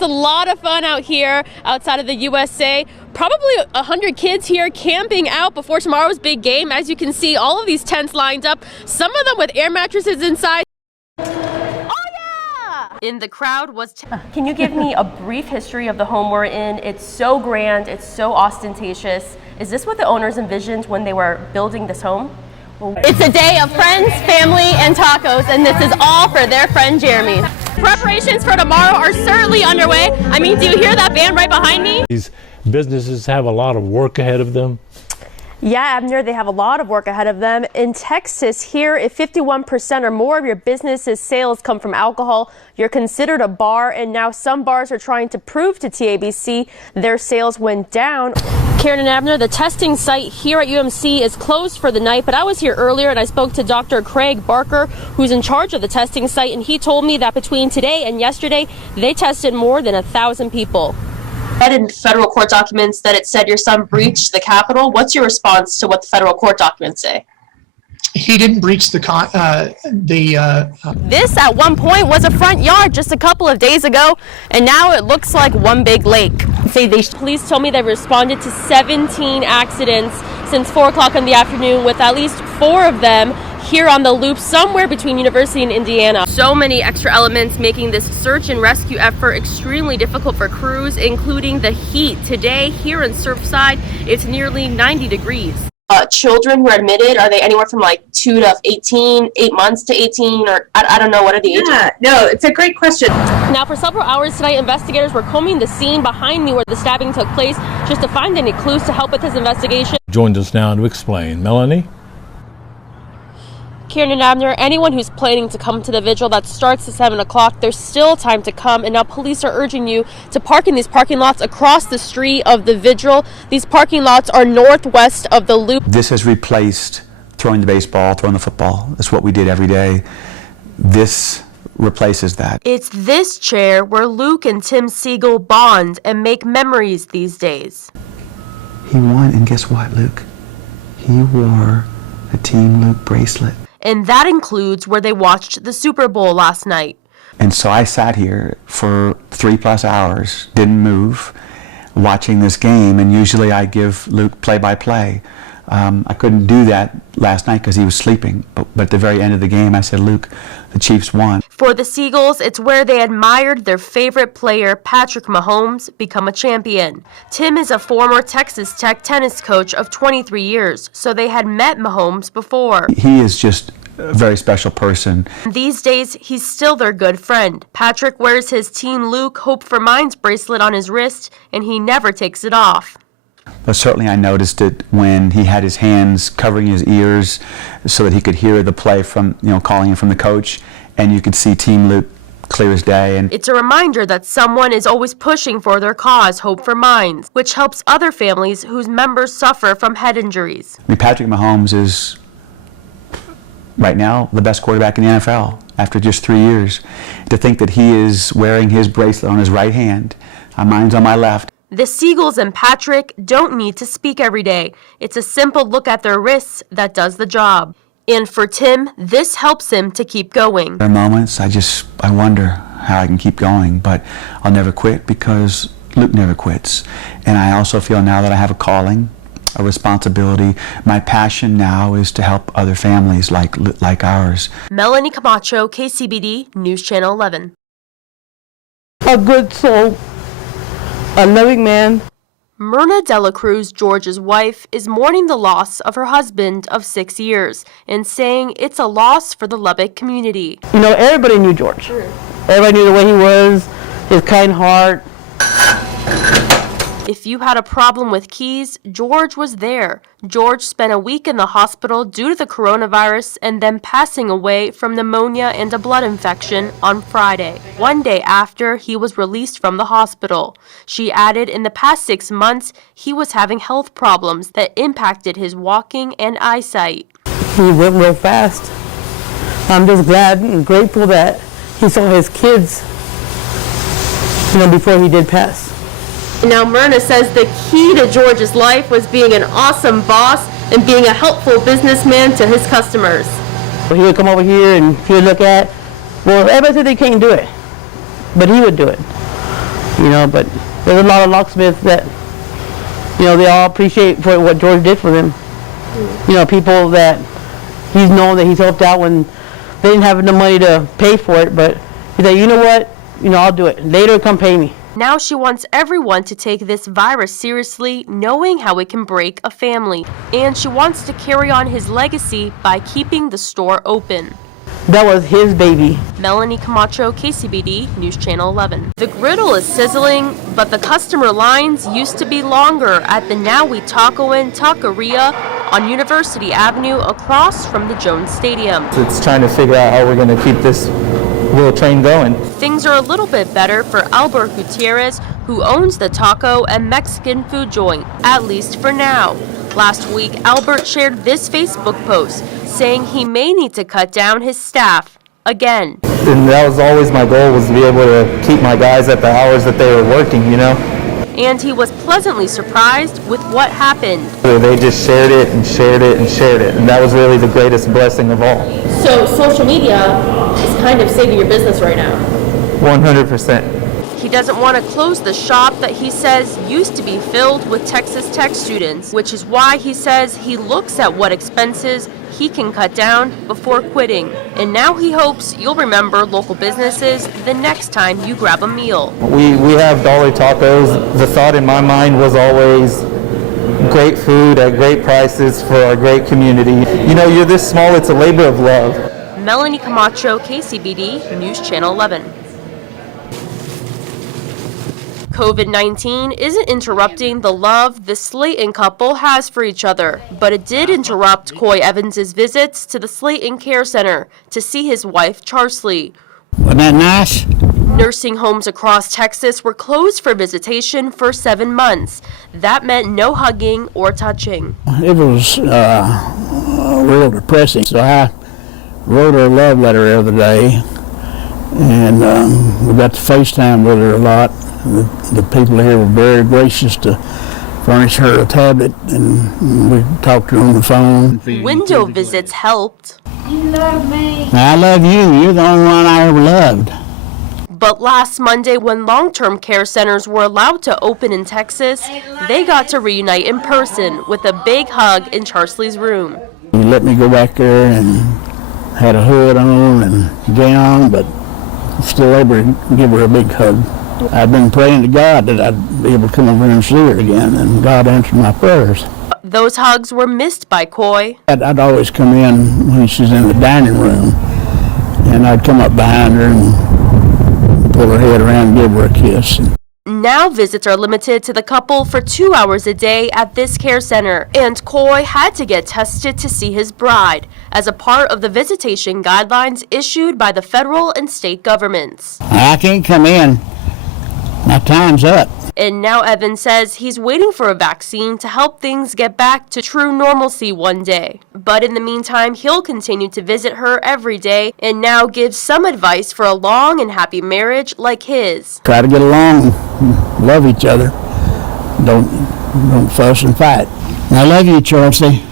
It's a lot of fun out here outside of the USA. Probably 100 kids here camping out before tomorrow's big game. As you can see, all of these tents lined up, some of them with air mattresses inside. Oh yeah! In the crowd was... Can you give me a brief history of the home we're in? It's so grand, it's so ostentatious. Is this what the owners envisioned when they were building this home? It's a day of friends, family, and tacos, and this is all for their friend Jeremy. Preparations for tomorrow are certainly underway. I mean, do you hear that band right behind me? These businesses have a lot of work ahead of them. Yeah, Abner, they have a lot of work ahead of them. In Texas, here, if 51% or more of your business's sales come from alcohol, you're considered a bar, and now some bars are trying to prove to TABC their sales went down. Karen and Abner, the testing site here at UMC is closed for the night, but I was here earlier and I spoke to Dr. Craig Barker, who's in charge of the testing site, and he told me that between today and yesterday, they tested more than 1,000 people. In federal court documents that it said your son breached the Capitol. What's your response to what the federal court documents say? He didn't breach This at one point was a front yard just a couple of days ago, and now it looks like one big lake. Police told me they responded to 17 accidents since 4 o'clock in the afternoon, with at least 4 of them here on the loop somewhere between University and Indiana. So many extra elements making this search and rescue effort extremely difficult for crews, including the heat. Today here in Surfside, it's nearly 90 degrees. Children who are admitted, are they anywhere from like 2 to 18, 8 months to 18, or I don't know, what are the ages? No, it's a great question. Now, for several hours tonight, investigators were combing the scene behind me where the stabbing took place just to find any clues to help with this investigation. Joins us now to explain. Melanie? Karen and Abner, anyone who's planning to come to the vigil that starts at 7 o'clock, there's still time to come, and now police are urging you to park in these parking lots across the street of the vigil. These parking lots are northwest of the loop. This has replaced throwing the baseball, throwing the football. That's what we did every day. This replaces that. It's this chair where Luke and Tim Siegel bond and make memories these days. He won, and guess what, Luke? He wore a Team Luke bracelet. And that includes where they watched the Super Bowl last night. And so I sat here for 3+ hours, didn't move, watching this game, and usually I give Luke play-by-play. I couldn't do that last night because he was sleeping, but at the very end of the game I said, Luke, the Chiefs won. For the Seagulls, it's where they admired their favorite player, Patrick Mahomes, become a champion. Tim is a former Texas Tech tennis coach of 23 years, so they had met Mahomes before. He is just a very special person. These days, he's still their good friend. Patrick wears his Team Luke Hope for Minds bracelet on his wrist, and he never takes it off. But certainly I noticed it when he had his hands covering his ears so that he could hear the play from, calling in from the coach, and you could see Team Luke clear as day. And it's a reminder that someone is always pushing for their cause, Hope for Minds, which helps other families whose members suffer from head injuries. I mean, Patrick Mahomes is right now the best quarterback in the NFL after just 3 years. To think that he is wearing his bracelet on his right hand, mine's on my left. The Seagulls and Patrick don't need to speak every day. It's a simple look at their wrists that does the job. And for Tim, this helps him to keep going. There are moments I wonder how I can keep going, but I'll never quit because Luke never quits. And I also feel now that I have a calling, a responsibility. My passion now is to help other families like ours. Melanie Camacho, KCBD, News Channel 11. A good soul. A loving man. Myrna Dela Cruz, George's wife, is mourning the loss of her husband of 6 years and saying it's a loss for the Lubbock community. Everybody knew George. Everybody knew the way he was, his kind heart. If you had a problem with keys, George was there. George spent a week in the hospital due to the coronavirus and then passing away from pneumonia and a blood infection on Friday, one day after he was released from the hospital. She added in the past 6 months, he was having health problems that impacted his walking and eyesight. He went real fast. I'm just glad and grateful that he saw his kids, before he did pass. Now, Myrna says the key to George's life was being an awesome boss and being a helpful businessman to his customers. He would come over here and he would look at, everybody said they can't do it, but he would do it. But there's a lot of locksmiths that, they all appreciate for what George did for them. People that he's known that he's helped out when they didn't have enough money to pay for it, but he's like, you know what, I'll do it. Later, come pay me. Now she wants everyone to take this virus seriously, knowing how it can break a family. And she wants to carry on his legacy by keeping the store open. That was his baby. Melanie Camacho, KCBD, News Channel 11. The griddle is sizzling, but the customer lines used to be longer at the Now We Taco and Taqueria on University Avenue across from the Jones Stadium. It's trying to figure out how we're going to keep this little train going. Things are a little bit better for Albert Gutierrez, who owns the taco and Mexican food joint, at least for now. Last week, Albert shared this Facebook post saying he may need to cut down his staff again. And that was always my goal, was to be able to keep my guys at the hours that they were working, And he was pleasantly surprised with what happened. They just shared it and shared it and shared it, and that was really the greatest blessing of all. So social media is kind of saving your business right now. 100%. He doesn't want to close the shop that he says used to be filled with Texas Tech students, which is why he says he looks at what expenses he can cut down before quitting. And now he hopes you'll remember local businesses the next time you grab a meal. We have dollar tacos. The thought in my mind was always great food at great prices for our great community. You're this small, it's a labor of love. Melanie Camacho, KCBD, News Channel 11. COVID-19 isn't interrupting the love the Slayton couple has for each other, but it did interrupt Coy Evans's visits to the Slayton Care Center to see his wife, Charsley. Wasn't that nice? Nursing homes across Texas were closed for visitation for 7 months. That meant no hugging or touching. It was real depressing, so I wrote her a love letter the other day, and we got to FaceTime with her a lot. The people here were very gracious to furnish her a tablet, and we talked to her on the phone. Window visits helped. You love me. I love you. You're the only one I ever loved. But last Monday, when long-term care centers were allowed to open in Texas, they got to reunite in person with a big hug in Charsley's room. You let me go back there and had a hood on and gown, but still able to give her a big hug. I've been praying to God that I'd be able to come over here and see her again, and God answered my prayers. Those hugs were missed by Coy. I'd always come in when she's in the dining room, and I'd come up behind her and pull her head around and give her a kiss. Now visits are limited to the couple for 2 hours a day at this care center, and Coy had to get tested to see his bride as a part of the visitation guidelines issued by the federal and state governments. I can't come in. My time's up. And now Evans says he's waiting for a vaccine to help things get back to true normalcy one day. But in the meantime, he'll continue to visit her every day and now gives some advice for a long and happy marriage like his. Try to get along, love each other. Don't fuss and fight. I love you, Chelsea.